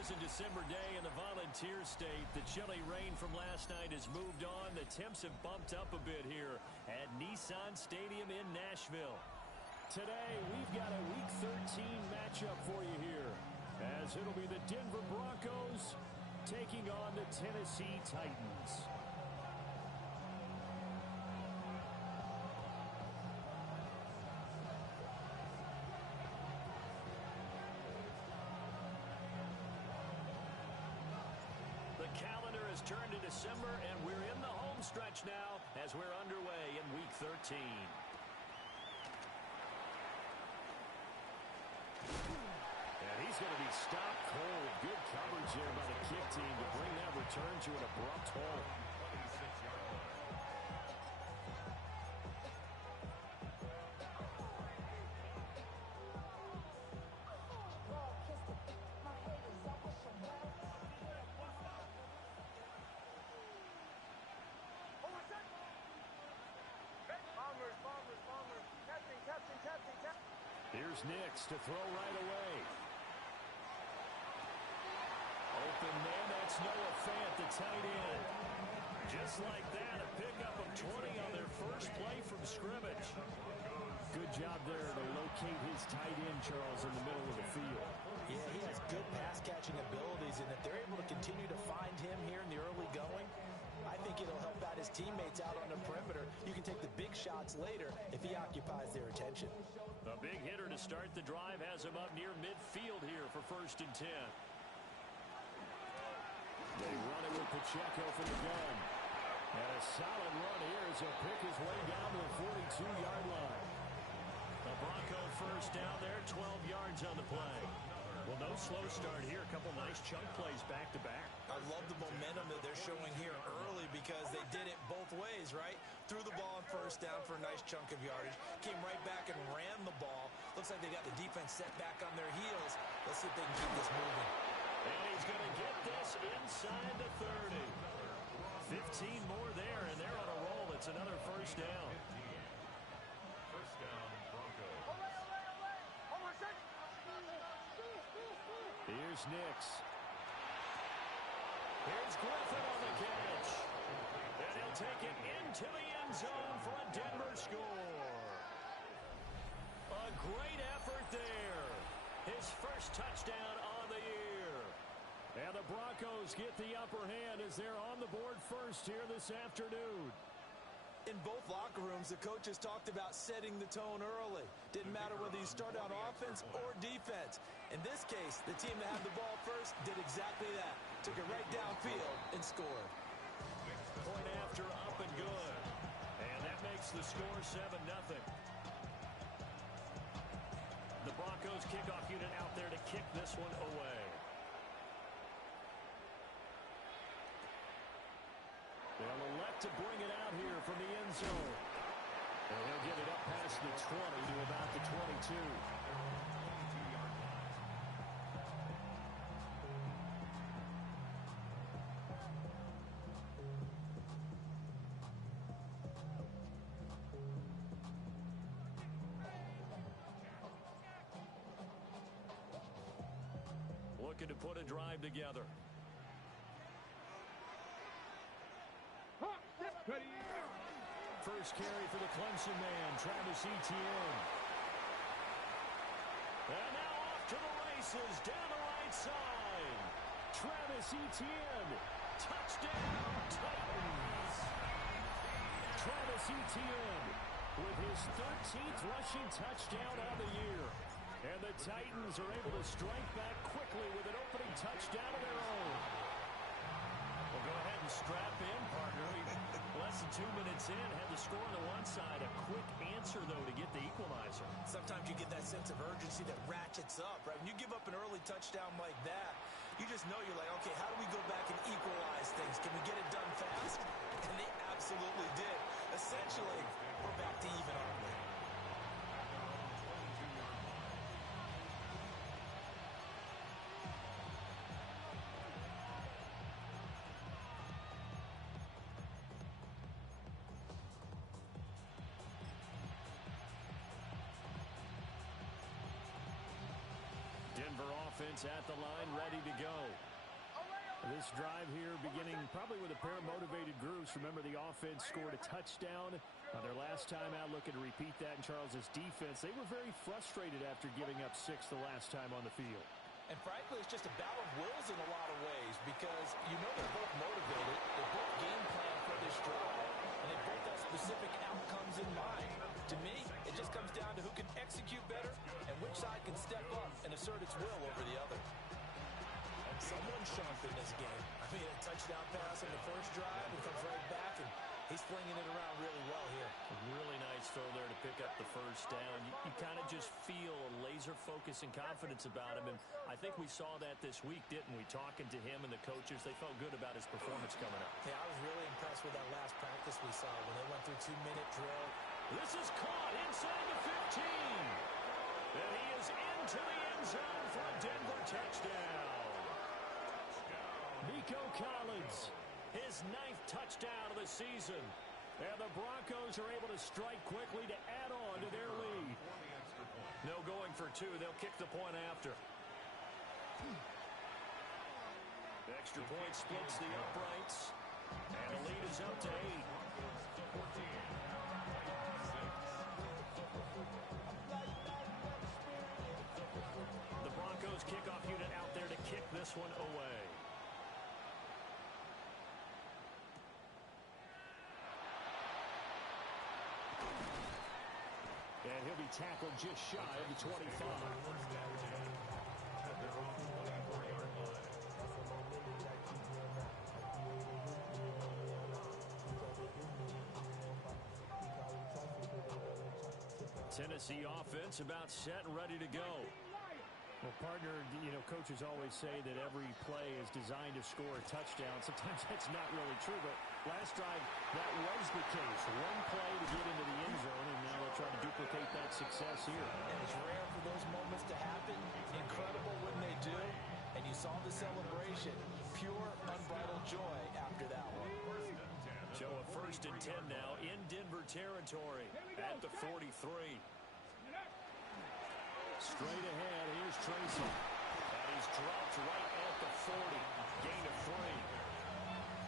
pleasant December day in the Volunteer State. The chilly rain from last night has moved on. The temps have bumped up a bit here at Nissan Stadium in Nashville. Today, we've got a Week 13 matchup for you here, as it'll be the Denver Broncos taking on the Tennessee Titans. The calendar has turned to December, and we're in the home stretch now as we're underway in Week 13. And he's going to be stopped cold. Good coverage there by the kick team to bring that return to an abrupt halt. Here's Nix to throw right away. Open man, that's Noah Fant, the tight end. Just like that, a pickup of 20 on their first play from scrimmage. Good job there to locate his tight end, Charles, in the middle of the field. Yeah, he has good pass-catching abilities, and if they're able to continue to find him here in the early going, I think it'll help out his teammates out on the perimeter. You can take the big shots later if he occupies their attention. A big hitter to start the drive has him up near midfield here for 1st and 10. They run it with Pacheco from the gun. And a solid run here as he'll pick his way down to the 42-yard line. The Bronco first down there, 12 yards on the play. Well, no slow start here. A couple nice chunk plays back-to-back. I love the momentum that they're showing here early because they did it both ways, right? Threw the ball on 1st down for a nice chunk of yardage. Came right back and ran the ball. Looks like they got the defense set back on their heels. Let's see if they can keep this moving. And he's going to get this inside the 30. 15 more there, and they're on a roll. It's another 1st down. 1st down, Broncos. Here's Nix. Here's Griffin on the catch. And he'll take it into the end zone for a Denver score. A great effort there. His first touchdown on the year. And the Broncos get the upper hand as they're on the board first here this afternoon. In both locker rooms, the coaches talked about setting the tone early. Didn't matter whether you start on offense or defense. In this case, the team that had the ball first did exactly that. Took it right downfield and scored. Point after, up and good. And that makes the score 7-0. The Broncos kickoff unit out there to kick this one away. They'll elect to bring it out here from the end zone. And he'll get it up past the 20 to about the 22. Looking to put a drive together. First carry for the Clemson man, Travis Etienne. And now off to the races, down the right side. Travis Etienne, touchdown Titans. Travis Etienne with his 13th rushing touchdown on the year. And the Titans are able to strike back quickly with an opening touchdown of their own. Well, go ahead and strap in, partner. Less than 2 minutes in, had the score on the one side. A quick answer, though, to get the equalizer. Sometimes you get that sense of urgency that ratchets up, right? When you give up an early touchdown like that, you just know you're like, okay, how do we go back and equalize things? Can we get it done fast? And they absolutely did. Essentially, we're back to even, aren't we? offense at the line, ready to go. This drive here beginning probably with a pair of motivated groups. Remember, the offense scored a touchdown their last time out, looking to repeat that in Charles's defense. They were very frustrated after giving up 6 the last time on the field. And frankly, it's just a battle of wills in a lot of ways because you know they're both motivated. They both game plan for this drive, and they both have specific outcomes in mind. To me, it just comes down to who can execute better and which side can step up and assert its will over the other. Someone's sharp in this game. I mean, a touchdown pass on the first drive and comes right back, and he's flinging it around really well here. A really nice throw there to pick up the first down. You kind of just feel a laser focus and confidence about him, and I think we saw that this week, didn't we? Talking to him and the coaches, they felt good about his performance coming up. Yeah, I was really impressed with that last practice we saw when they went through 2-minute drill. This is caught inside the 15. And he is into the end zone for a Denver touchdown. Nico Collins, his 9th touchdown of the season. And the Broncos are able to strike quickly to add on to their lead. No going for 2. They'll kick the point after. The extra point splits the uprights. And the lead is up to 8. The Broncos kickoff unit out there to kick this one away. And he'll be tackled just shy of the 25. Tennessee offense about set and ready to go. Well, partner, coaches always say that every play is designed to score a touchdown. Sometimes that's not really true, but last drive, that was the case. One play to get into the end zone, and now they'll try to duplicate that success here. And it's rare for those moments to happen. Incredible when they do. And you saw the celebration. Pure, unbridled joy after that one. So a 1st and 10 now in Denver territory at the 43. Straight ahead, here's Tracy. And he's dropped right at the 40. Gain of 3.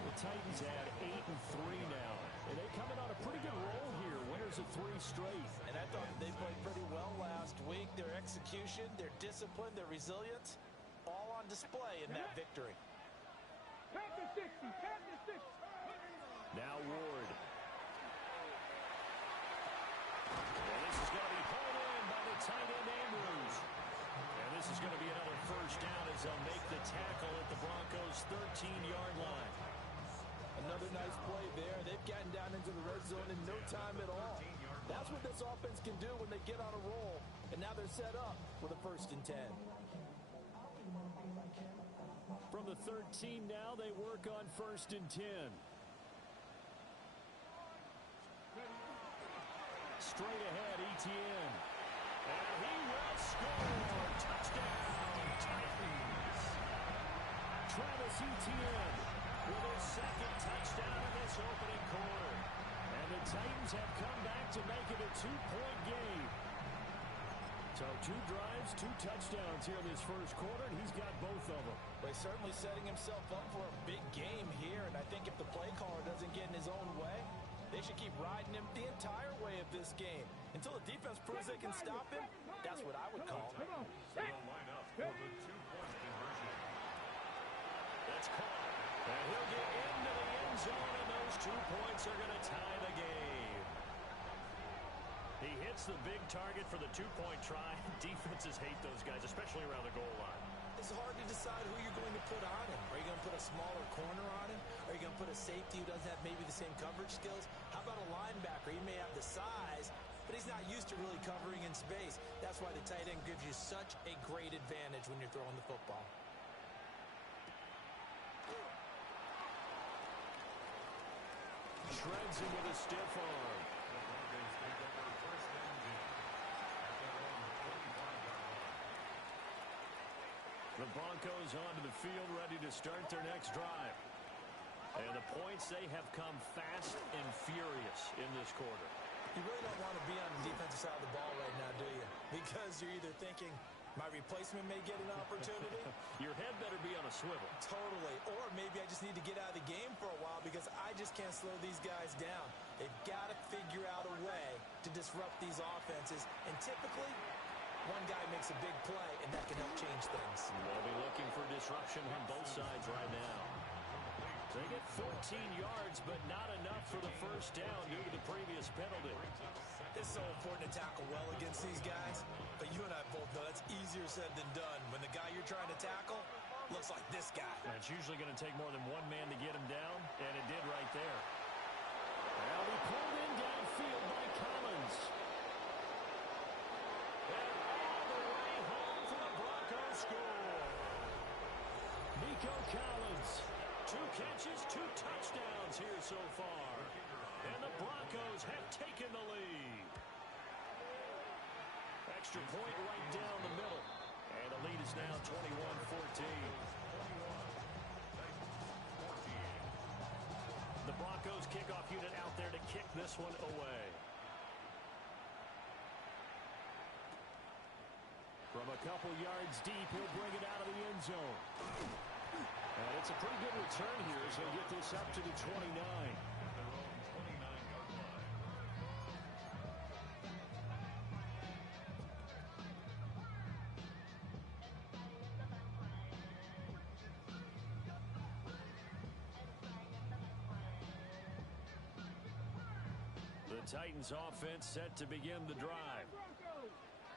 The Titans had 8 and 3 now. And they coming on a pretty good roll here. Winners of 3 straight. And I thought they played pretty well last week. Their execution, their discipline, their resilience, all on display in that victory. Now Ward. Well, this is going to be pulled in by the tight end Andrews. And this is going to be another first down as they'll make the tackle at the Broncos' 13-yard line. Another nice play there. They've gotten down into the red zone in no time at all. That's what this offense can do when they get on a roll. And now they're set up with a 1st and 10. From the 13 now, they work on 1st and 10. Straight ahead, Etienne. And he will score. Touchdown, Titans. Travis Etienne with his 2nd touchdown in this opening quarter. And the Titans have come back to make it a 2-point game. So 2 drives, 2 touchdowns here in this first quarter, and he's got both of them. Well, he's certainly setting himself up for a big game here, and I think if the play caller doesn't get in his own way, they should keep riding him the entire way of this game. Until the defense proves they can stop him, that's what I would call it. They'll line up for the 2-point conversion. That's caught. And he'll get into the end zone, and those 2 points are going to tie the game. He hits the big target for the 2-point try. Defenses hate those guys, especially around the goal line. It's hard to decide who you're going to put on him. Are you going to put a smaller corner on him? Are you going to put a safety who doesn't have maybe the same coverage skills? How about a linebacker? He may have the size, but he's not used to really covering in space. That's why the tight end gives you such a great advantage when you're throwing the football. Shreds him with a stiff arm. The Broncos onto the field, ready to start their next drive. And the points, they have come fast and furious in this quarter. You really don't want to be on the defensive side of the ball right now, do you? Because you're either thinking, My replacement may get an opportunity. Your head better be on a swivel. Totally. Or maybe I just need to get out of the game for a while because I just can't slow these guys down. They've got to figure out a way to disrupt these offenses. And typically, one guy makes a big play, and that can help change things. They'll be looking for disruption on both sides right now. They get 14 yards, but not enough for the first down due to the previous penalty. It's so important to tackle well against these guys, but you and I both know that's easier said than done. When the guy you're trying to tackle looks like this guy. And it's usually going to take more than one man to get him down, and it did right there. Now he pulled in downfield by Collins. And all the way home for the Broncos score. Nico Collins, 2 catches, 2 touchdowns here so far. And the Broncos have taken the lead. Extra point right down the middle. And the lead is now 21-14. The Broncos kickoff unit out there to kick this one away. From a couple yards deep, he'll bring it out of the end zone. And it's a pretty good return here as they get this up to the 29. The Titans offense set to begin the drive.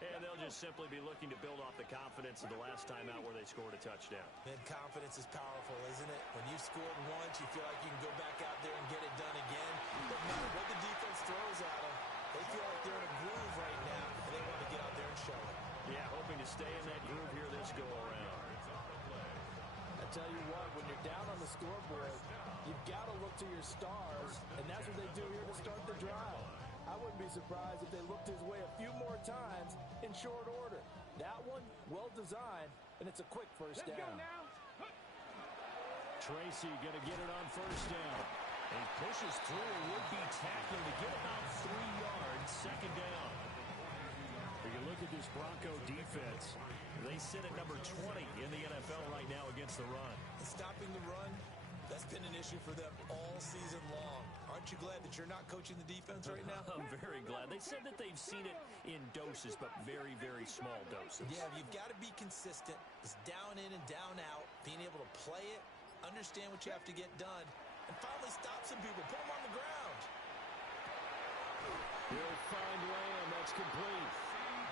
And they'll just simply be looking to build off the confidence of the last time out where they scored a touchdown. And confidence is powerful, isn't it? When you've scored once, you feel like you can go back out there and get it done again. No matter what the defense throws at them, they feel like they're in a groove right now, and they want to get out there and show it. Yeah, hoping to stay in that groove here this go-around. I tell you what, when you're down on the scoreboard, you've got to look to your stars, and that's what they do here to start the drive. I wouldn't be surprised if they looked his way a few more times in short order. That one, well designed, and it's a quick first down. Tracy going to get it on first down. He pushes through a would-be tackler to get about 3 yards, second down. If you look at this Bronco defense, they sit at number 20 in the NFL right now against the run. And stopping the run, that's been an issue for them all season long. Aren't you glad that you're not coaching the defense right now? I'm very glad. They said that they've seen it in doses, but very, very small doses. Yeah, you've got to be consistent. It's down in and down out, being able to play it, understand what you have to get done, and finally stop some people, put them on the ground. He'll find Lamb. That's complete.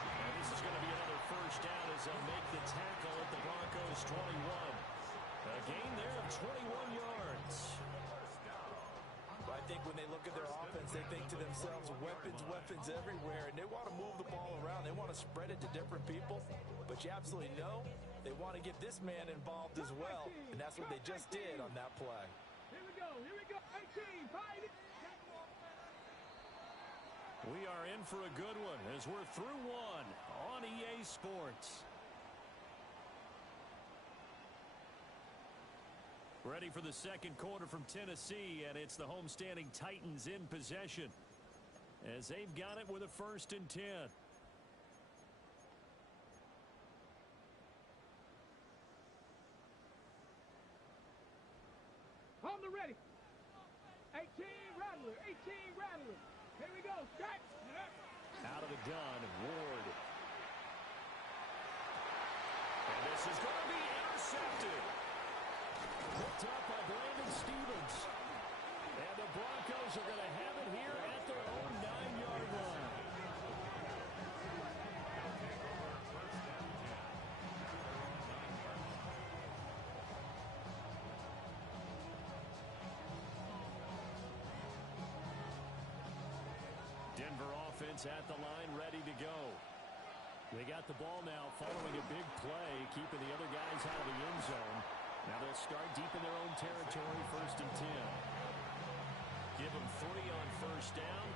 And this is going to be another first down as they'll make the tackle at the Broncos 21. A gain there of 21 yards. I think when they look at their offense, they think to themselves, weapons everywhere, and they want to move the ball around. They want to spread it to different people, but you absolutely know they want to get this man involved as well, and that's what they just did on that play. Here we go, 18, fight it. We are in for a good one as we're through one on EA Sports. Ready for the second quarter from Tennessee, and it's the homestanding Titans in possession as they've got it with a 1st and 10. On the ready. 18 Rattler, 18 Rattler. Here we go, strike. Out of the gun, Ward. And this is going to be intercepted. Picked up by Brandon Stevens. And the Broncos are going to have it here at their own 9-yard line. Denver offense at the line, ready to go. They got the ball now following a big play, keeping the other guys out of the end zone. Now they'll start deep in their own territory, 1st and 10. Give them 3 on first down.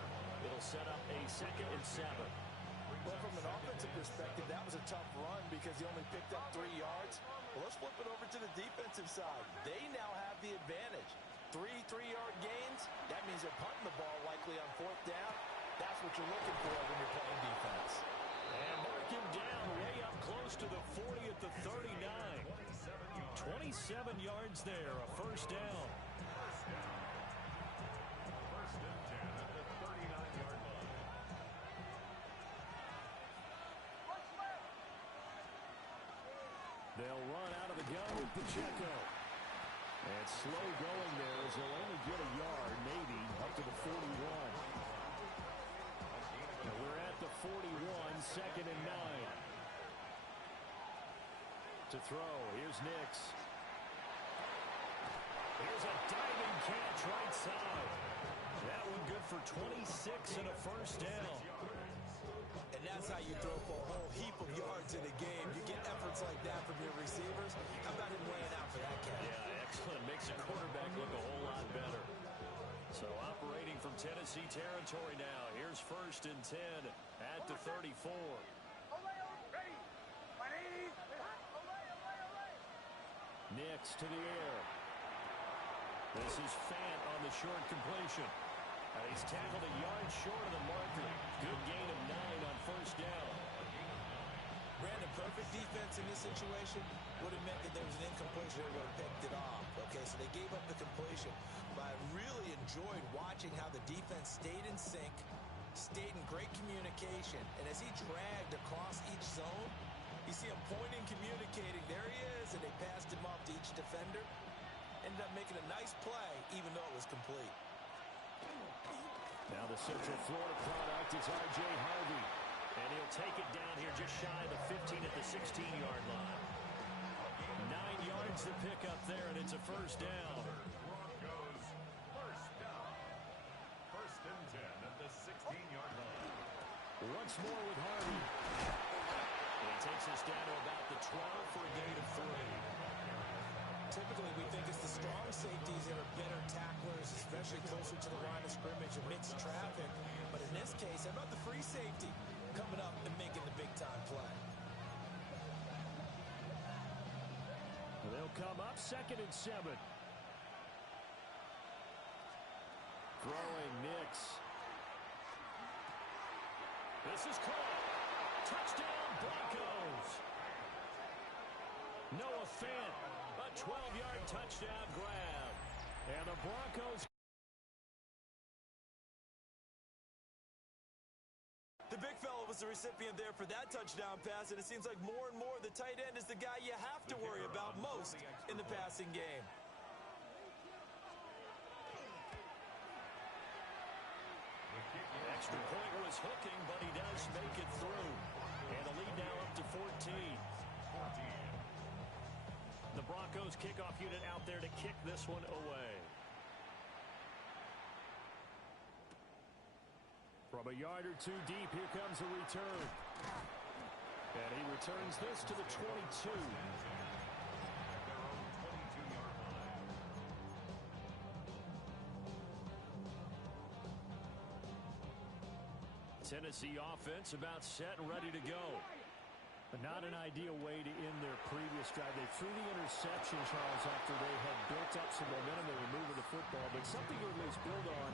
It'll set up a 2nd and 7. Well, from an offensive perspective, that was a tough run because he only picked up 3 yards. Well, let's flip it over to the defensive side. They now have the advantage. 3 3-yard gains, that means they're punting the ball likely on 4th down. That's what you're looking for when you're playing defense. And mark him down way up close to the 40 at the 39. 27 yards there, a first down. First and 10 at the 39-yard line. They'll run out of the gun with Pacheco. And slow going there as they'll only get a yard, maybe, up to the 41. And we're at the 41, second and 9. To throw, here's Nix. Here's a diving catch right side. That one good for 26 and a first down. And that's how you throw for a whole heap of yards in a game. You get efforts like that from your receivers. How about him laying out for that catch? Yeah, excellent. Makes the quarterback look a whole lot better. So operating from Tennessee territory now. Here's first and 10 at the 34. Nix to the air. This is Fant on the short completion. He's tackled a yard short of the marker. Good gain of 9 on first down. Brandon, perfect defense in this situation would have meant that there was an incompletion. They would have picked it off. Okay, so they gave up the completion. But I really enjoyed watching how the defense stayed in sync, stayed in great communication. And as he dragged across each zone, you see him pointing, communicating. There he is, and they passed him off to each defender. Ended up making a nice play, even though it was complete. Now the Central Florida product is R.J. Harvey. And he'll take it down here just shy of the 15 at the 16-yard line. 9 yards to pick up there, and it's a first down. Broncos first down. First and 10 at the 16-yard line. Once more with Harvey. And he takes us down to about the 12 for a gain of 3. Typically, we think it's the strong safeties that are better tacklers, especially closer to the line of scrimmage amidst traffic. But in this case, how about the free safety coming up and making the big-time play? They'll come up second and 7. Throwing Nix. This is caught. Touchdown Broncos. Noah Fant, a 12-yard touchdown grab. And the Broncos. The big fella was the recipient there for that touchdown pass, and it seems like more and more the tight end is the guy you have to worry about most in the passing game. Extra point was hooking, but he does make it through. And a lead now up to 14. The Broncos kickoff unit out there to kick this one away. From a yard or two deep, here comes a return. And he returns this to the 22. Tennessee offense about set and ready to go. But not an ideal way to end their previous drive. They threw the interception, Charles, after they had built up some momentum. They were moving the football, but something to at least build on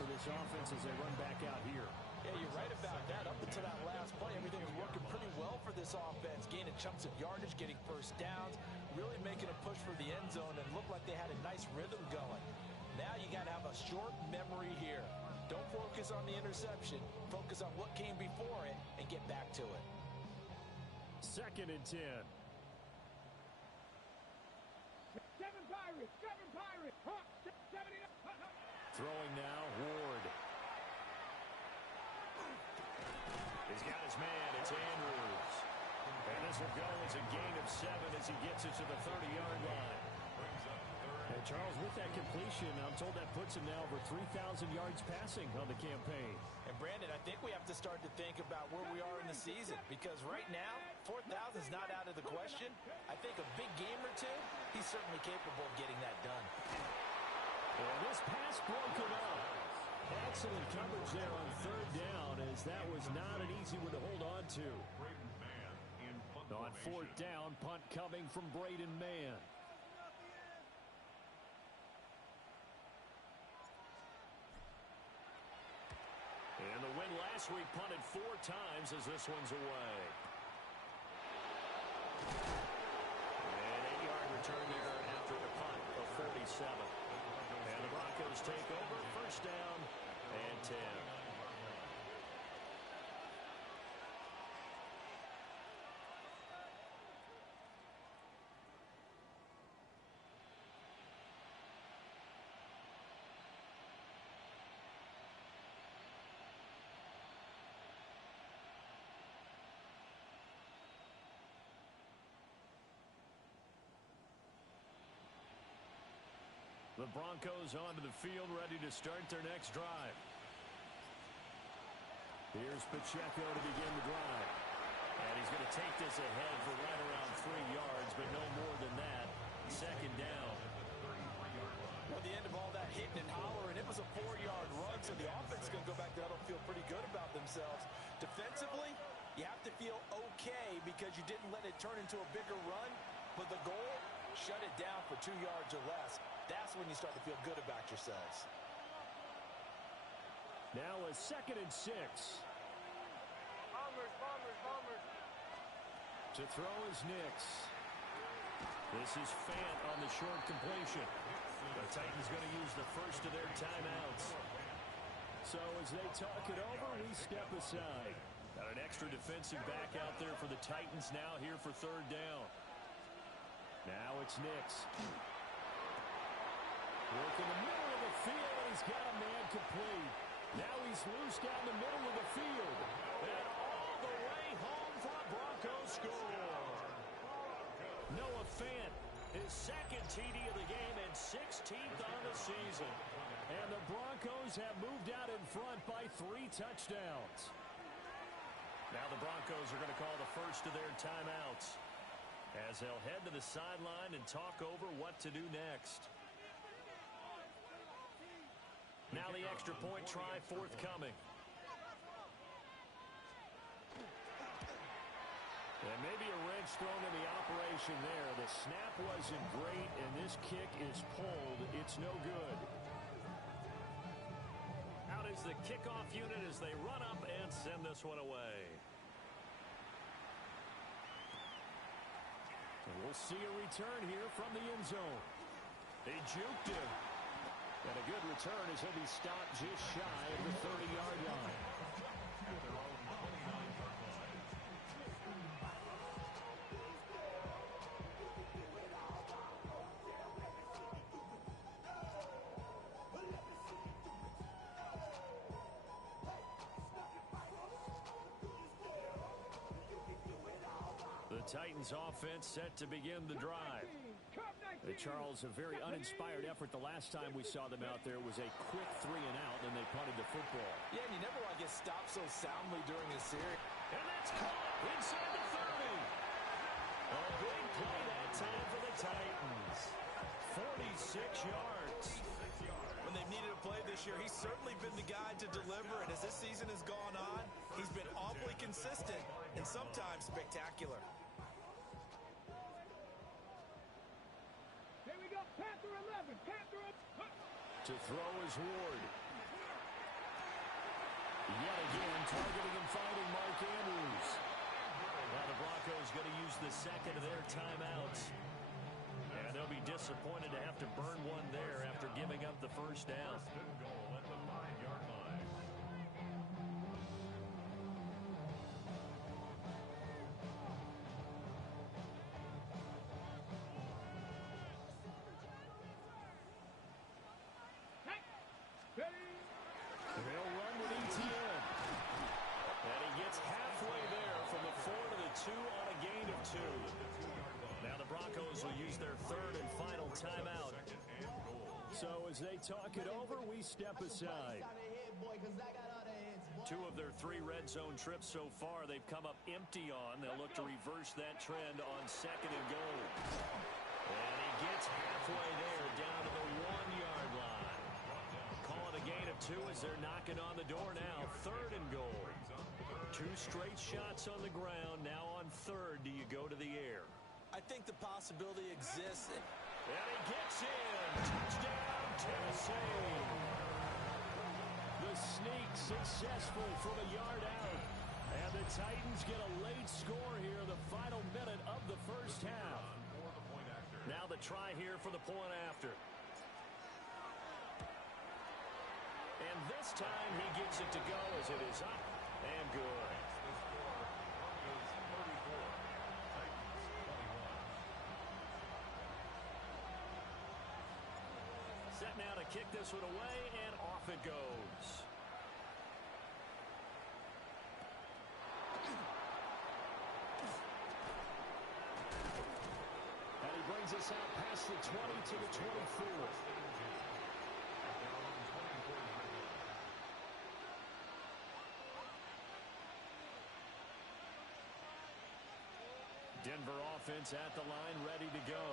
for this offense as they run back out here. Yeah, you're right about that. Up until that last play, everything was working pretty well for this offense. Gaining chunks of yardage, getting first downs, really making a push for the end zone, and looked like they had a nice rhythm going. Now you got to have a short memory here. Don't focus on the interception. Focus on what came before it and get back to it. Second and 10. Seven Pirates. Throwing now, Ward. He's got his man. It's Andrews. And this will go as a gain of 7 as he gets it to the 30-yard line. And Charles, with that completion, I'm told that puts him now over 3,000 yards passing on the campaign. And Brandon, I think we have to start to think about where we are in the season, because right now, 4,000 is not out of the question. I think a big game or two, he's certainly capable of getting that done. And this pass broken up. Excellent coverage there on third down, as that was not an easy one to hold on to. On fourth down, punt coming from Braden Mann. And the win last week punted 4 times as this one's away. An 8-yard return there after the punt of 47. And the Broncos take over, first down and 10. The Broncos onto the field, ready to start their next drive. Here's Pacheco to begin the drive. And he's going to take this ahead for right around 3 yards, but no more than that. Second down. Well, the end of all that hitting and hollering, it was a 4-yard run, so the offense is going to go back there and feel pretty good about themselves. Defensively, you have to feel okay because you didn't let it turn into a bigger run, but the goal, shut it down for 2 yards or less. That's when you start to feel good about yourselves. Now a 2nd and 6. Bombers. To throw is Nix. This is Fant on the short completion. The Titans going to use the first of their timeouts. So as they talk it over, we step aside. Got an extra defensive back out there for the Titans now here for 3rd down. Now it's Nix. Work in the middle of the field, and he's got a man complete. Now he's loose down the middle of the field. And all the way home for a Broncos score. Noah Fant, his 2nd TD of the game and 16th on the season. And the Broncos have moved out in front by 3 touchdowns. Now the Broncos are going to call the first of their timeouts as they'll head to the sideline and talk over what to do next. Now the extra point try forthcoming. And maybe a wrench thrown in the operation there. The snap wasn't great, and this kick is pulled. It's no good. Out is the kickoff unit as they run up and send this one away. And we'll see a return here from the end zone. They juked him. And a good return as he'll be stopped just shy of the 30-yard line. The Titans offense set to begin the drive. Charles, a very uninspired effort the last time we saw them out there was a quick 3 and out, and they punted the football. Yeah, and you never want to get stopped so soundly during a series. And that's caught inside the 30. A big play that time for the Titans. 46 yards. When they've needed a play this year, he's certainly been the guy to deliver, and as this season has gone on, he's been awfully consistent and sometimes spectacular. Here we go, Panther 11, Panther 11. To throw is Ward. Yet again, targeting and finding Mark Andrews. Now the Broncos going to use the 2nd of their timeouts. And they'll be disappointed to have to burn one there after giving up the first down. First and goal at the 5-yard line. They'll run with ETN. And he gets halfway there from the 4 to the 2 on a gain of 2. Now the Broncos will use their 3rd and final timeout. So as they talk it over, we step aside. 2 of their 3 red zone trips so far they've come up empty on. They'll look to reverse that trend on 2nd and goal. And he gets halfway there down to the 1-yard line. Call it a gain of 2 as they're knocking on the door now. 3rd and goal. 2 straight shots on the ground. Now on 3rd, do you go to the air? I think the possibility exists. And he gets in. Touchdown, Tennessee. The sneak successful from a yard out. And the Titans get a late score here in the final minute of the first half. Now the try here for the point after. And this time he gets it to go as it is up and good. Set now to kick this one away, and off it goes. And he brings us out past the 20 to the 24. Denver offense at the line, ready to go.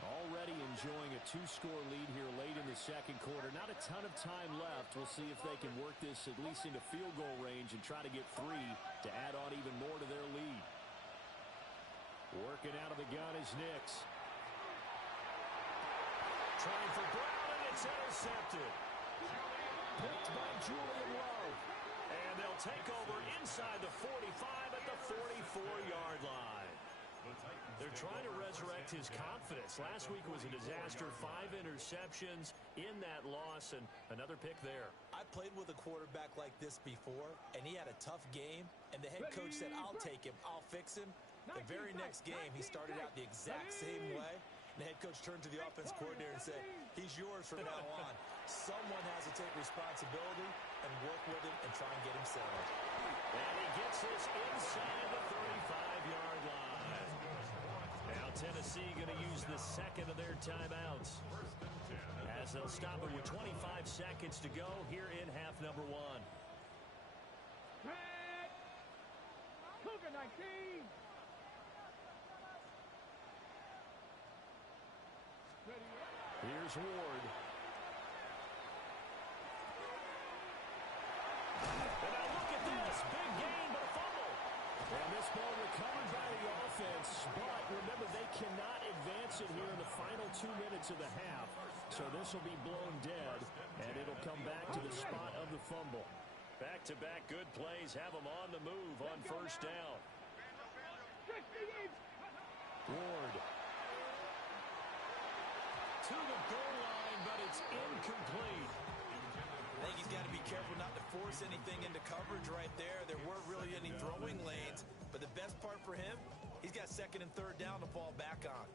Already enjoying a two-score lead here late in the second quarter. Not a ton of time left. We'll see if they can work this at least into field goal range and try to get 3 to add on even more to their lead. Working out of the gun is Nix. Trying for Brown, and it's intercepted. Picked by Julian Love. And they'll take over inside the 45 at the 44-yard line. They're trying to resurrect his confidence. Last week was a disaster. 5 interceptions in that loss, and another pick there. I played with a quarterback like this before, and he had a tough game, and the head coach said, I'll take him, I'll fix him. The very next game, he started out the exact same way. The head coach turned to the offense coordinator and said, he's yours from now on. Someone has to take responsibility and work with him and try and get him settled. And he gets this inside the 35-yard line. Now Tennessee going to use the second of their timeouts as they'll stop it with 25 seconds to go here in half number 1. Red. Cougar 19. Here's Ward. And now look at this. Big gain, but a fumble. And this ball recovered by the offense. But remember, they cannot advance it here in the final 2 minutes of the half. So this will be blown dead, and it'll come back to the spot of the fumble. Back-to-back good plays have them on the move on first down. Ward. To the goal line, but it's incomplete. I think he's got to be careful not to force anything into coverage right there. There weren't really any throwing lanes, but the best part for him, he's got second and third down to fall back on.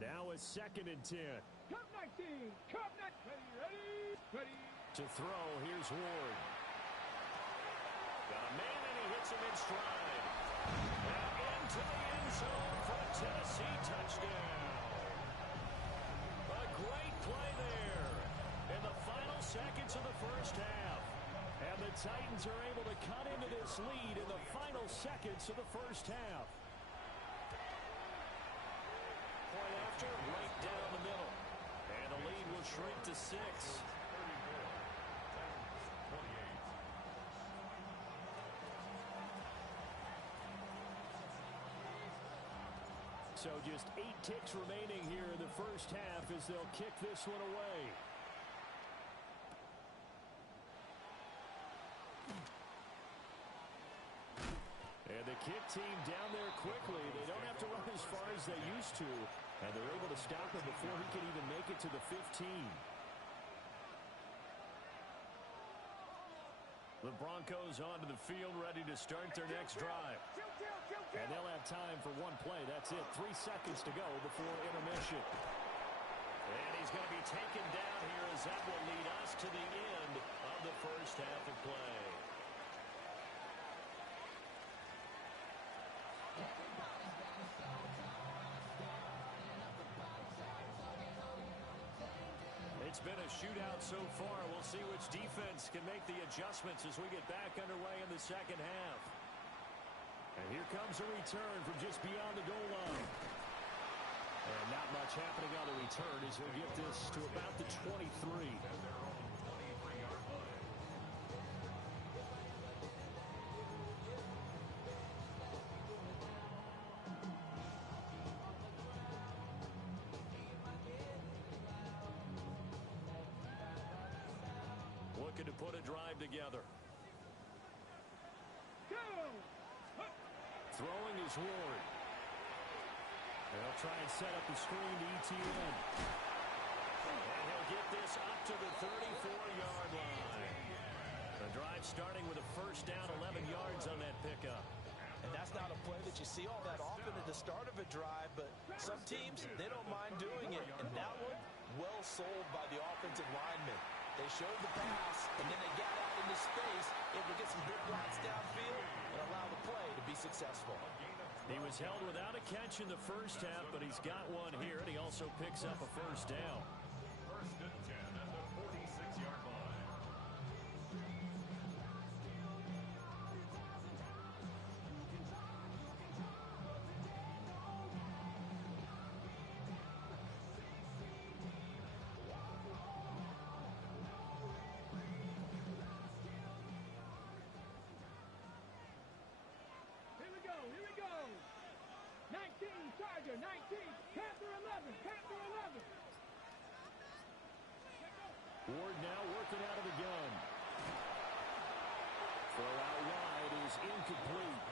Now a 2nd and 10. Cup 19. Cup 19. Ready? Ready. To throw, here's Ward. Got a man, and he hits him in stride. And into the end zone for a Tennessee touchdown. A great play there in the final seconds of the first half. And the Titans are able to cut into this lead in the final seconds of the first half. Point after, right down the middle. And the lead will shrink to 6. So just 8 ticks remaining here in the first half as they'll kick this one away. And the kick team down there quickly. They don't have to run as far as they used to. And they're able to stop him before he can even make it to the 15. The Broncos onto the field, ready to start their next drive. And they'll have time for one play. That's it. 3 seconds to go before intermission. And he's going to be taken down here as that will lead us to the end of the first half of play. It's been a shootout so far. We'll see which defense can make the adjustments as we get back underway in the second half. And here comes a return from just beyond the goal line. And not much happening on the return as he'll get this to about the 23. looking to put a drive together. Go! Throwing is Ward. They'll try and set up the screen to ETN. And he'll get this up to the 34-yard line. The drive starting with a first down, 11 yards on that pickup. And that's not a play that you see all that often at the start of a drive, but some teams, they don't mind doing it. And that one, well sold by the offensive lineman. They showed the pass, and then they got out into space, able to get some big blocks downfield and allow the play to be successful. He was held without a catch in the first half, but he's got one here, and he also picks up a first down. First and 10 at the 46-yard line. Here we go, here we go. 19, Charger, 19, Panther 11, Panther 11. Ward now working out of the gun. Throw out wide is incomplete.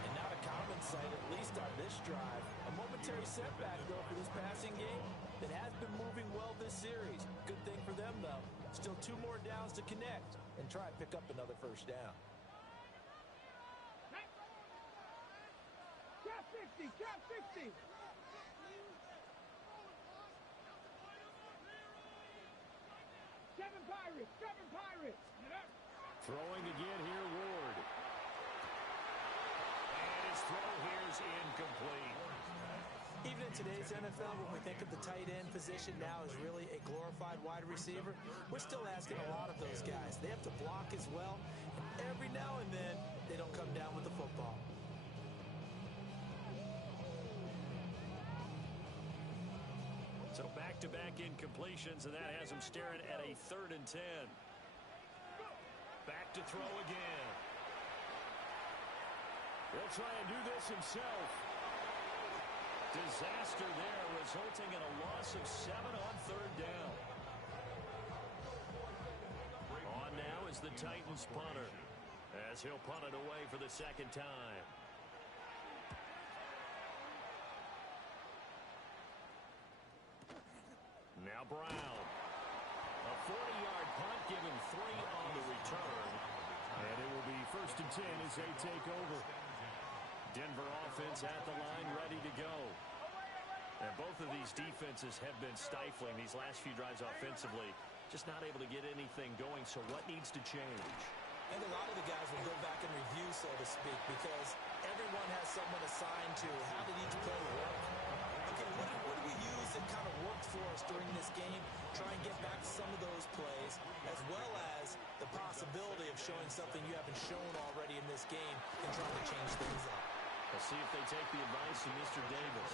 And not a common sight, at least on this drive. A momentary setback, though, for this passing game that has been moving well this series. Good thing for them, though. Still 2 more downs to connect and try and pick up another first down. Trap 60, trap 60. Seven Pirates, seven Pirates. Throwing again here, Ward. And his throw here is incomplete. Even in today's NFL, when we think of the tight end position now as really a glorified wide receiver, we're still asking a lot of those guys. They have to block as well, and every now and then, they don't come down with the football. So back-to-back incompletions, and that has him staring at a 3rd and 10. Back to throw again. He'll try and do this himself. Disaster there, resulting in a loss of 7 on 3rd down. On now is the Titans punter, as he'll punt it away for the 2nd time. Now Brown. A 40-yard punt, given 3 on the return. And it will be 1st and 10 as they take over. Denver offense at the line, ready to go. And both of these defenses have been stifling these last few drives offensively. Just not able to get anything going, so what needs to change? And a lot of the guys will go back and review, so to speak, because everyone has someone assigned to how did each play work. Okay, what do we use that kind of worked for us during this game? Try and get back to some of those plays, as well as the possibility of showing something you haven't shown already in this game and trying to change things up. We'll see if they take the advice of Mr. Davis.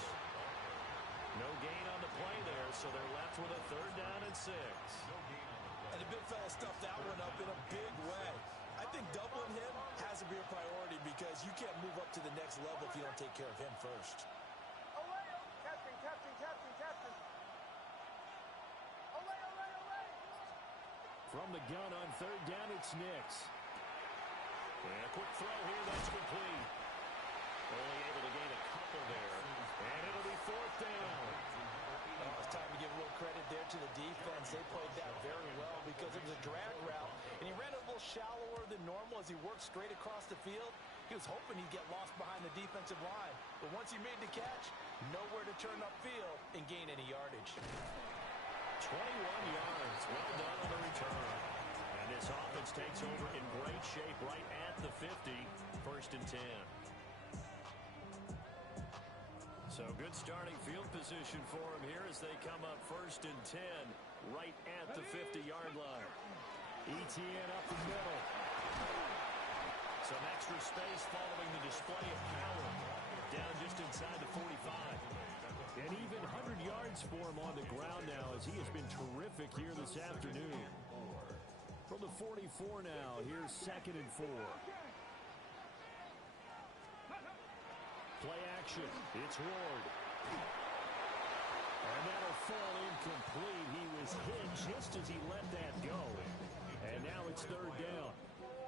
No gain on the play there, so they're left with a 3rd down and 6. And the big fella stuffed that one up in a big way. I think doubling him has to be a priority because you can't move up to the next level if you don't take care of him first. Captain, captain, captain, captain. Away, away, away. From the gun on 3rd down, it's Nix. And a quick throw here, that's complete. Only able to gain a couple there. And it'll be 4th down. Oh, it's time to give a little credit there to the defense. They played that very well because it was a drag route. And he ran a little shallower than normal as he worked straight across the field. He was hoping he'd get lost behind the defensive line. But once he made the catch, nowhere to turn upfield and gain any yardage. 21 yards. Well done on the return. And this offense takes over in great shape right at the 50. 1st and 10. So good starting field position for him here as they come up 1st and 10 right at the 50-yard line. ETN up the middle. Some extra space following the display of power. Down just inside the 45. And even 100 yards for him on the ground now as he has been terrific here this afternoon. From the 44 now, here's 2nd and 4. Play action. It's Ward. And that'll fall incomplete. He was hit just as he let that go. And it's third down.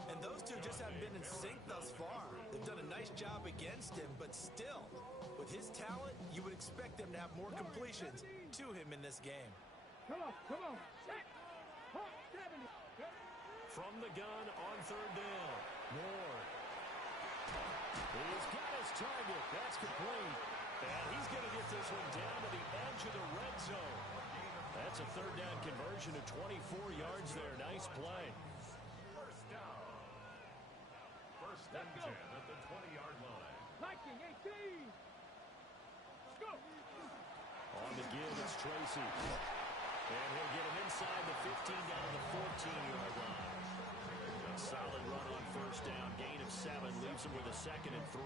And those two just haven't been in sync thus far. They've done a nice job against him, but still, with his talent, you would expect them to have more completions to him in this game. Come on. Set. Hawk 70. From the gun on third down. Moore. He's got his target. That's complete. And he's going to get this one down to the edge of the red zone. That's a third down conversion of 24 yards there. Nice play. First down. First and 10 at the 20-yard line. Viking 18. Go. On the give, it's Tracy. And he'll get him inside the 15 down to the 14-yard line. A solid run on first down. Gain of 7 leaves him with a 2nd and 3.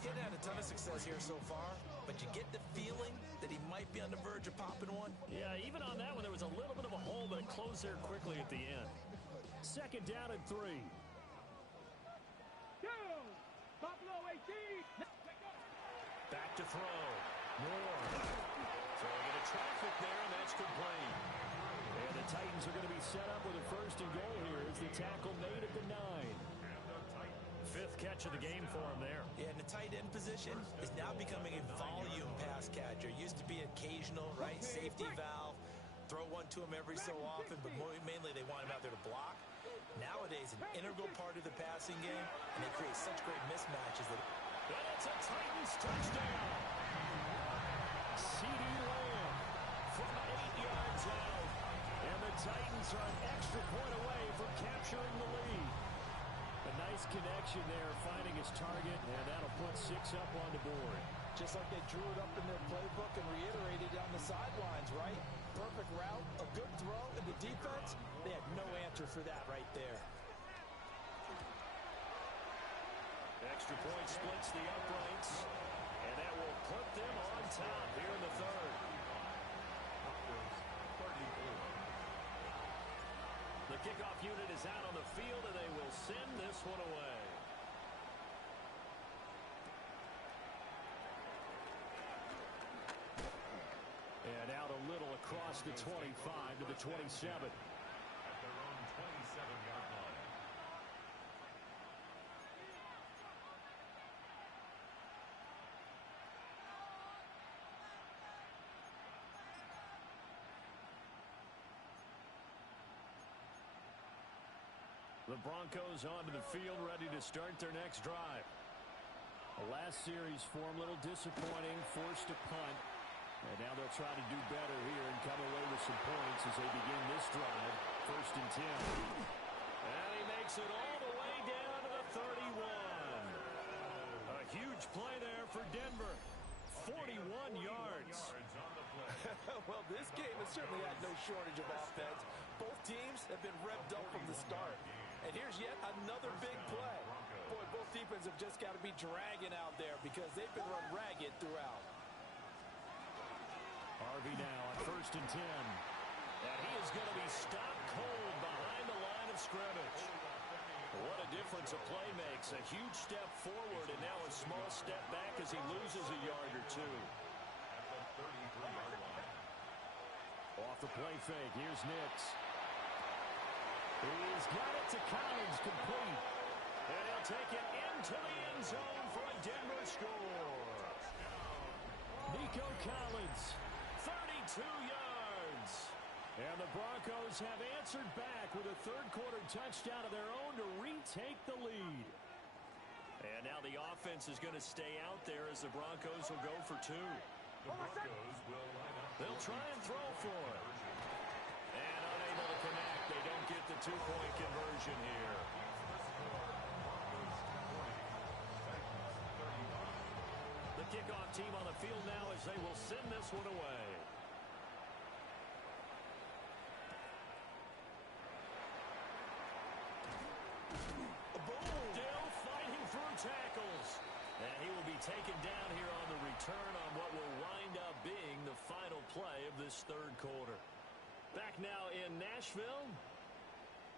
He hasn't had a ton of success here so far, but you get the feeling that he might be on the verge of popping one. Yeah, even on that one, there was a little bit of a hole, but it closed there quickly at the end. 2nd down and 3. Go. Buffalo 18. Back to throw. Moore. Throwing into traffic there, and that's complete. And the Titans are going to be set up with a 1st and goal here as the tackle made at the 9. 5th catch of the game for him there. Yeah, and the tight end position is now becoming a volume pass catcher. Used to be occasional, right? Safety valve. Throw one to him every so often, but mainly they want him out there to block. Nowadays, an integral part of the passing game, and they create such great mismatches that... And it's a Titans touchdown. CeeDee Lamb from 8 yards out. And the Titans are an extra point away from capturing the lead. A nice connection there, finding his target, and that'll put 6 up on the board. Just like they drew it up in their playbook and reiterated it on the sidelines, right? Perfect route, a good throw, and the defense, they had no answer for that right there. Extra point splits the uprights, and that will put them on top here in the 3rd. The kickoff unit is out on the field, and they will send this one away. And out a little across the 25 to the 27. At their own 27-yard line. The Broncos onto the field, ready to start their next drive. The last series for them, a little disappointing, forced to punt. And now they'll try to do better here and come away with some points as they begin this drive. 1st and 10. And he makes it all the way down to the 31. A huge play there for Denver. 41 yards. Well, this game has certainly had no shortage of offense. Both teams have been revved up from the start. And here's yet another big play. Boy, both defenses have just got to be dragging out there because they've been run ragged throughout. Harvey now on 1st and 10. And he is going to be stopped cold behind the line of scrimmage. What a difference a play makes. A huge step forward and now a small step back as he loses a yard or 2. At the 33-yard line. Off the play fake, here's Nix. He's got it to Collins, complete. And he'll take it into the end zone for a Denver score. Nico Collins, 32 yards. And the Broncos have answered back with a third-quarter touchdown of their own to retake the lead. And now the offense is going to stay out there as the Broncos will go for 2. The Broncos will line up. They'll try and throw for it. And unable to connect. They don't get the 2-point conversion here. The kickoff team on the field now as they will send this one away. Still fighting through tackles. And he will be taken down here on the return on what will wind up being the final play of this third quarter. Back now in Nashville.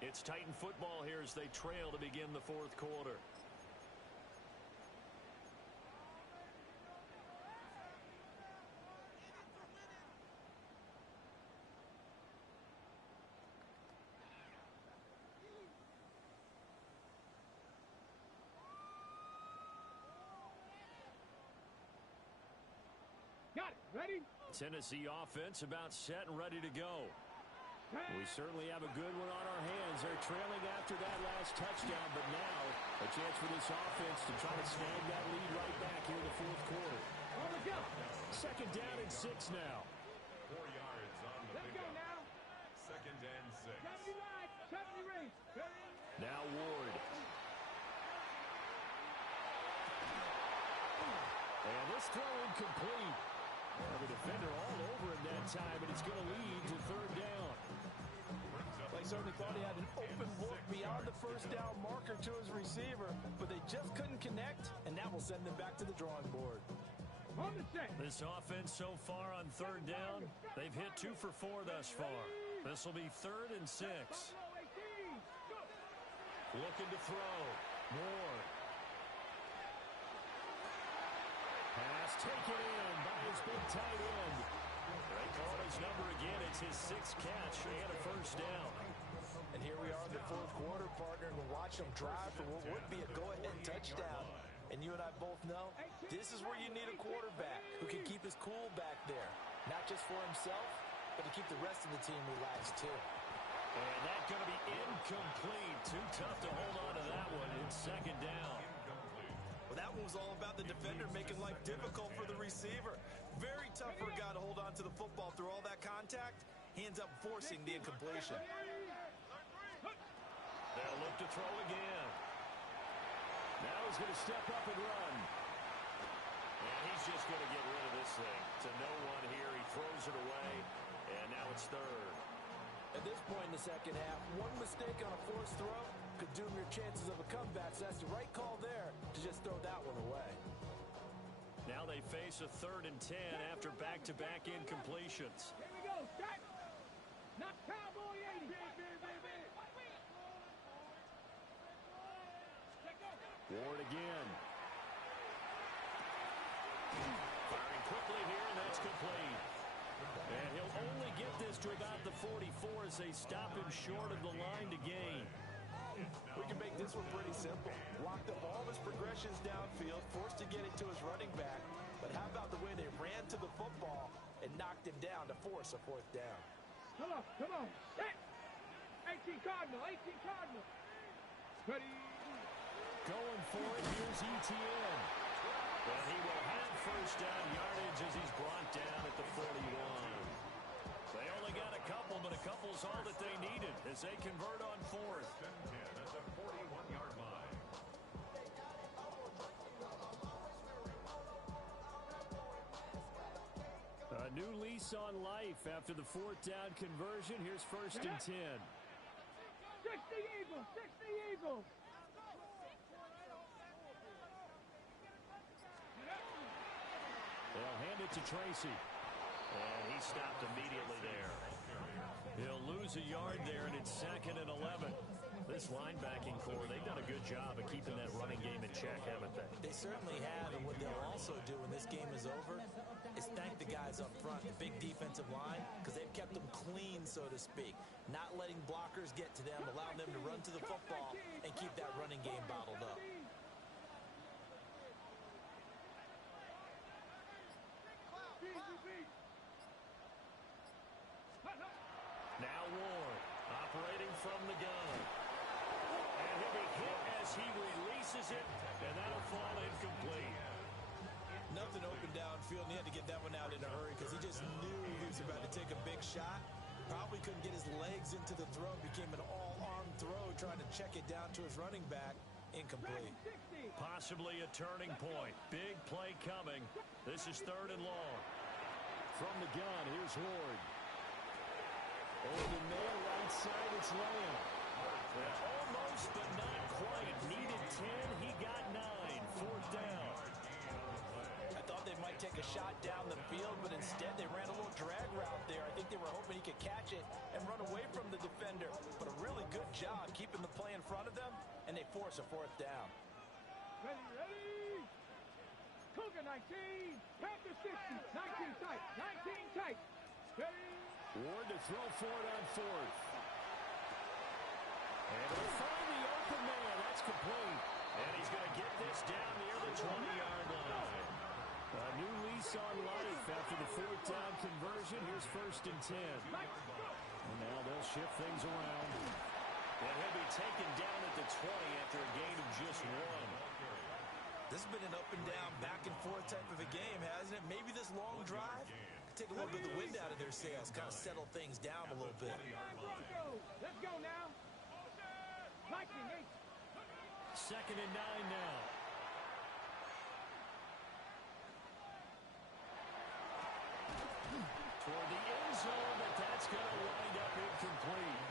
It's Titan football here as they trail to begin the fourth quarter. Ready? Tennessee offense about set and ready to go. We certainly have a good one on our hands. They're trailing after that last touchdown, but now a chance for this offense to try to snag that lead right back here in the fourth quarter. On the go. Second down and 6 now. 4 yards on the Let's go pickup. now. Second and 6. 70 line, 70 ring. Ready? Now Ward. And this throw incomplete. The defender all over him that time, and it's going to lead to third down. They certainly thought he had an open look beyond the first down marker to his receiver, but they just couldn't connect, and that will send them back to the drawing board. On the set. This offense so far on third down, they've hit 2 for 4 thus far. This will be third and 6. Buffalo 18. Go. Looking to throw. Moore. Pass taken in by his big tight end. They call his number again. It's his 6th catch and a first down. And here we are in the fourth quarter, partner, and we'll watch them drive for what would be a go-ahead touchdown. And you and I both know this is where you need a quarterback who can keep his cool back there, not just for himself, but to keep the rest of the team relaxed too. And that's going to be incomplete. Too tough to hold on to that one. It's second down. Well, that one was all about the defender making life difficult for the receiver. Very tough for a guy to hold on to the football through all that contact. He ends up forcing the incompletion. They'll look to throw again. Now he's going to step up and run. And he's just going to get rid of this thing. To no one here. He throws it away. And now it's third. At this point in the second half, one mistake on a forced throw could doom your chances of a comeback. So that's the right call there to just throw that one away. Now they face a third and 10 after back-to-back incompletions. Here we go. Start. Not Cowboy 80. Ward again. Firing quickly here, and that's complete. And he'll only get this to about the 44 as they stop him short of the line to gain. We can make this one pretty simple. Locked up all his progressions downfield, forced to get it to his running back. But how about the way they ran to the football and knocked him down to force a fourth down? Come on. Set. 18 Cardinal. Ready. Going for it, here's Etienne. And he will have first down yardage as he's brought down at the 41. They only got a couple, but a couple's all that they needed as they convert on fourth. First and 10 at the 41-yard line. A new lease on life after the fourth down conversion. Here's first and 10. 60 Eagles. They'll hand it to Tracy. And he stopped immediately there. He'll lose a yard there, and it's second and 11. This linebacking core, they've done a good job of keeping that running game in check, haven't they? They certainly have, and what they'll also do when this game is over is thank the guys up front, the big defensive line, because they've kept them clean, so to speak. Not letting blockers get to them, allowing them to run to the football and keep that running game bottled up. Now Ward, operating from the gun. And he'll be hit as he releases it, and that'll fall incomplete. Nothing open downfield, and he had to get that one out in a hurry because he just knew he was about to take a big shot. Probably couldn't get his legs into the throw. Became an all-arm throw, trying to check it down to his running back. Incomplete. Possibly a turning point. Big play coming. This is third and long. From the gun, here's Ward. Over the man right side, it's Lamb. Almost, but not quite. Needed 10, he got 9. Fourth down. I thought they might take a shot down the field, but instead they ran a little drag route there. I think they were hoping he could catch it and run away from the defender. But a really good job keeping the play in front of them, and they force a fourth down. Ready. Cougar 19. Panther 60. 19 tight. 19 tight. Ready. Ward to throw for it on fourth. And he'll find the open man. That's complete. And he's going to get this down near the 20-yard line. A new lease on life after the fourth down conversion. Here's 1st and 10. And now they'll shift things around. And he'll be taken down at the 20 after a gain of just 1. This has been an up and down, back and forth type of a game, hasn't it? Maybe this long drive could take a little bit of the wind out of their sails, kind of settle things down a little bit. Let's go now. Lightning 8. 2nd and 9 now. Toward the end zone, but that's going to wind up incomplete.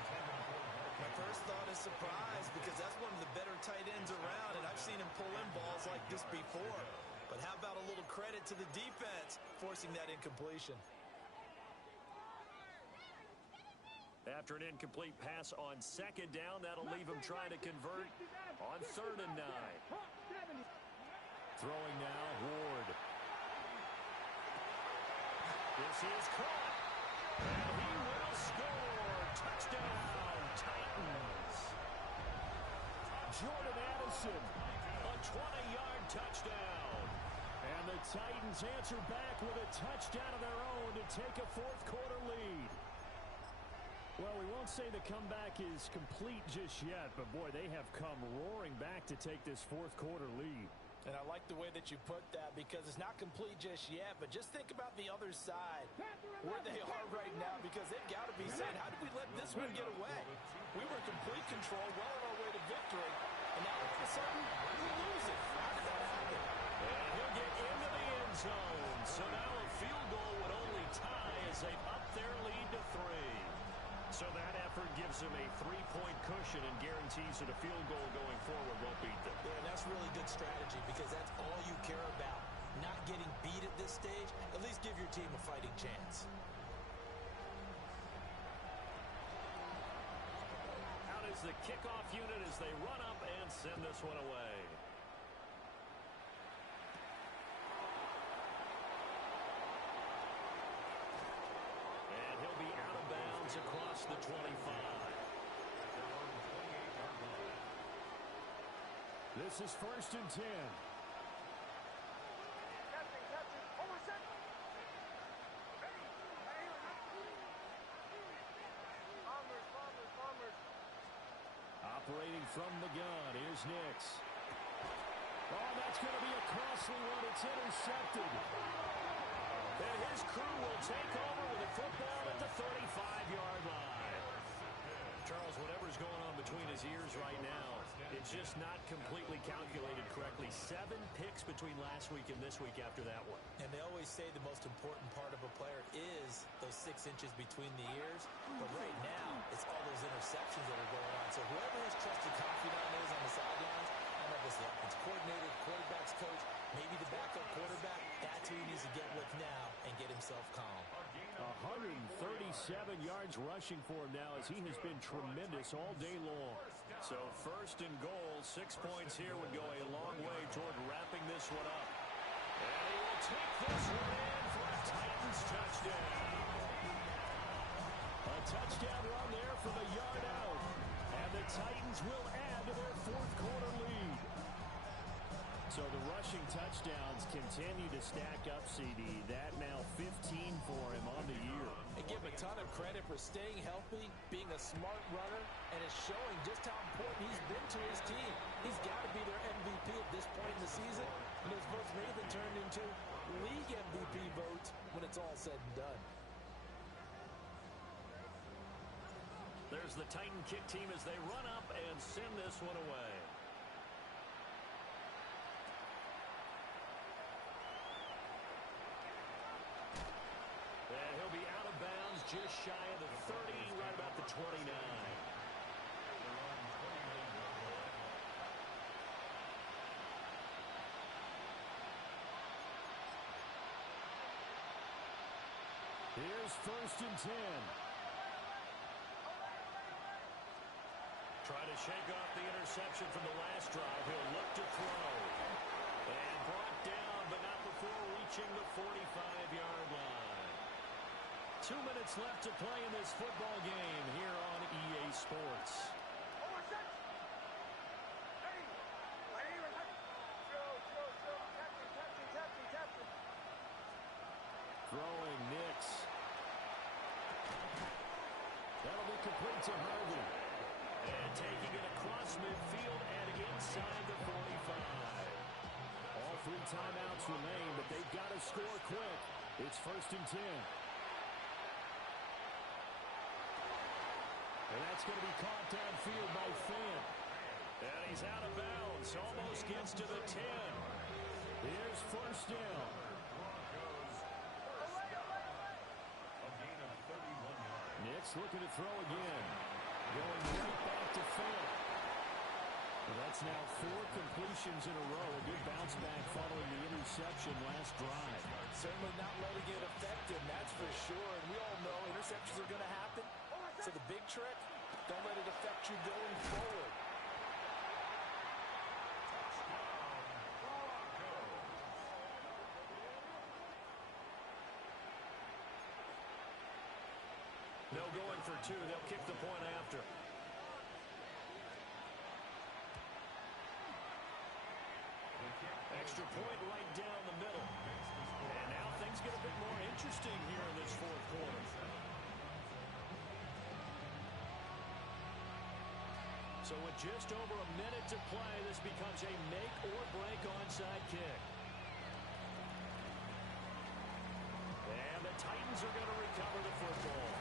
My first thought is surprise, because that's one of the better tight ends around, and I've seen him pull in balls like this before. But how about a little credit to the defense forcing that incompletion? After an incomplete pass on 2nd down, that'll leave him trying to convert on 3rd and 9. Throwing now, Ward. This is caught. And he will score. Touchdown, Titans. Jordan Addison, a 20-yard touchdown. And the Titans answer back with a touchdown of their own to take a fourth-quarter lead. Well, we won't say the comeback is complete just yet, but boy, they have come roaring back to take this fourth-quarter lead. And I like the way that you put that, because it's not complete just yet, but just think about the other side, where they are right now, because they've got to be saying, how did we let this one get away? We were in complete control, well on our way to victory, and now all of a sudden, we lose it. How did that happen? And he'll get into the end zone. So now a field goal would only tie as they up their lead to 3. So that effort gives them a 3-point cushion and guarantees that a field goal going forward won't beat them. Yeah, and that's really good strategy, because that's all you care about. Not getting beat at this stage, at least give your team a fighting chance. Out is the kickoff unit as they run up and send this one away. And he'll be out of bounds across the 25. This is 1st and 10. Operating from the gun, here's Nix. Oh, that's going to be a costly one. It's intercepted. And his crew will take over with a football at the 35-yard line. Charles, whatever's going on between his ears right now, it's just not completely calculated correctly. 7 picks between last week and this week after that one. And they always say the most important part of a player is those 6 inches between the ears. But right now, it's all those interceptions that are going on. So whoever his trusted confidant is on the sidelines, I don't know if it's the offense coordinator, the quarterback's coach, maybe the backup quarterback, that's who he needs to get with now and get himself calm. 137 yards rushing for him now, as he has been tremendous all day long. So 1st and goal, 6 points here would go a long way toward wrapping this one up. And he will take this one in for a Titans touchdown. A touchdown run there from a yard out. And the Titans will add to their fourth-quarter lead. So the rushing touchdowns continue to stack up, CD. That now 15 for him on the year. And give him a ton of credit for staying healthy, being a smart runner, and it's showing just how important he's been to his team. He's got to be their MVP at this point in the season, and those votes may even turn into league MVP votes when it's all said and done. There's the Titan kick team as they run up and send this one away. And he'll be out of bounds just shy of the 30, right about the 29. Here's 1st and 10. Try to shake off the interception from the last drive. He'll look to throw. And brought down, but not before reaching the 45-yard line. 2 minutes left to play in this football game here on EA Sports. complete to Harvey. And taking it across midfield and inside the 45. All 3 timeouts remain, but they've got to score quick. It's 1st and 10. And that's going to be caught downfield by Finn. And he's out of bounds. Almost gets to the 10. Here's 1st down. Nick's looking to throw again. Going right back to Finn. Well, that's now 4 completions in a row. A good bounce back following the interception last drive. Certainly not letting it affect him, that's for sure. And we all know interceptions are going to happen. So the big trick, don't let it affect you going forward. No going for 2. They'll kick the point after. Extra point right down the middle. And now things get a bit more interesting here in this 4th quarter. So with just over a minute to play, this becomes a make-or-break onside kick. And the Titans are going to recover the football.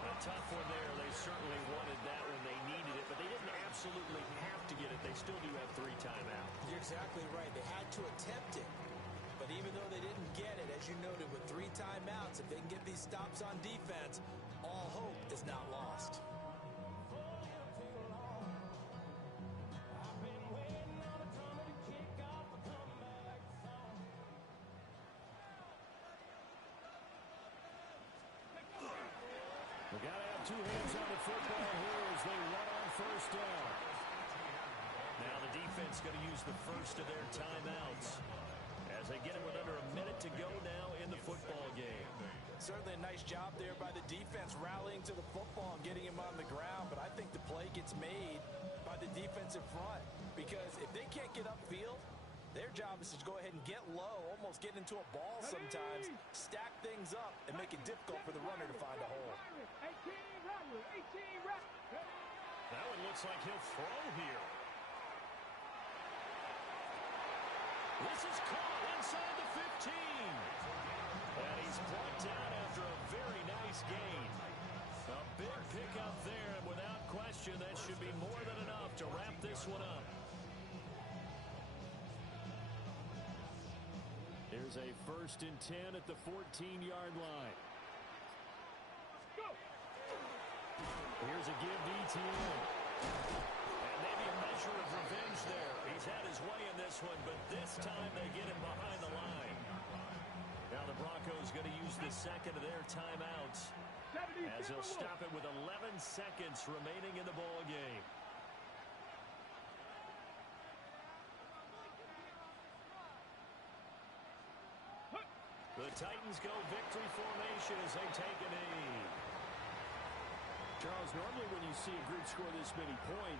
A tough one there. They certainly wanted that when they needed it, but they didn't absolutely have to get it. They still do have 3 timeouts. You're exactly right. They had to attempt it. But even though they didn't get it, as you noted, with 3 timeouts, if they can get these stops on defense, all hope is not lost. They got to have 2 hands on the football here as they run on 1st down. Now the defense going to use the first of their timeouts as they get it with under a minute to go now in the football game. Certainly a nice job there by the defense rallying to the football and getting him on the ground, but I think the play gets made by the defensive front because if they can't get upfield, their job is to go ahead and get low, almost get into a ball sometimes, stack things up, and make it difficult for the runner to find a hole. Now it looks like he'll throw here. This is caught inside the 15. And he's brought down after a very nice gain. A big pickup there, and without question, that should be more than enough to wrap this one up. Here's a 1st and 10 at the 14-yard line. Here's a give to ETN. And maybe a measure of revenge there. He's had his way in this one, but this time they get him behind the line. Now the Broncos going to use the 2nd of their timeouts as they'll stop it with 11 seconds remaining in the ball game. The Titans go victory formation as they take a knee. Charles, normally when you see a group score this many points,